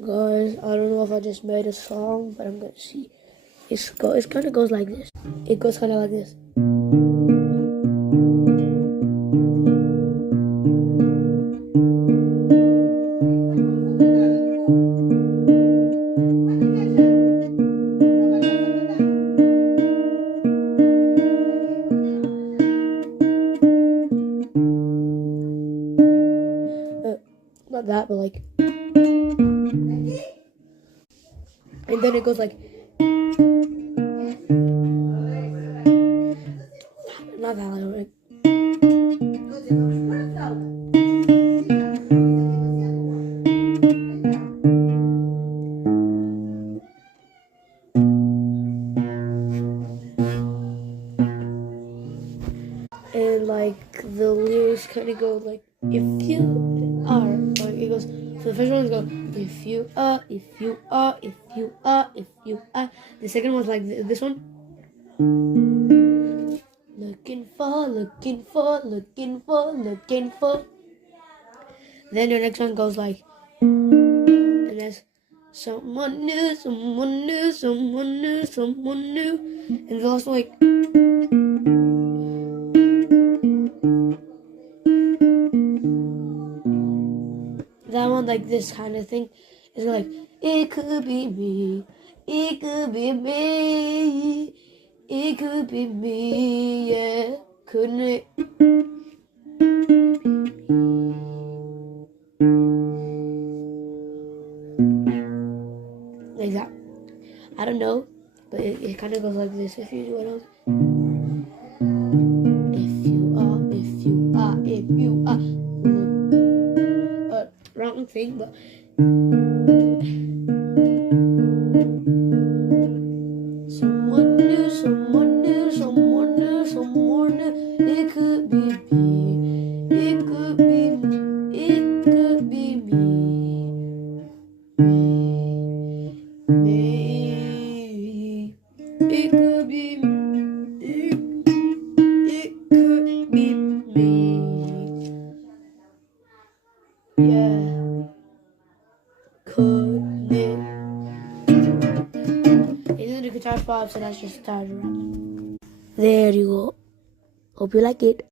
Guys, I don't know if I just made a song, but I'm gonna see. It kind of goes like this. It goes kind of like this. Not that, but like. And then it goes like. Not that like. And like the lyrics kind of go like, if you are, like it goes. So the first one goes, if you are, if you are, if you are, if you are. The second one's like this one. Looking for, looking for, looking for, looking for. Then the next one goes like, and there's someone new, someone new, someone new, someone new. And the last one like. That one like this kind of thing is like, it could be me, it could be me, it could be me, yeah, couldn't it? Like that. I don't know, but it kind of goes like this if you do it. If you are, if you are, if you are. Wrong thing, but someone new, someone new, someone new, someone new. It could be me, it could be me, it could be me, me. It could be me, it could be me. Yeah. Could it? Isn't the guitar pop, so that's just guitar around. There you go. Hope you like it.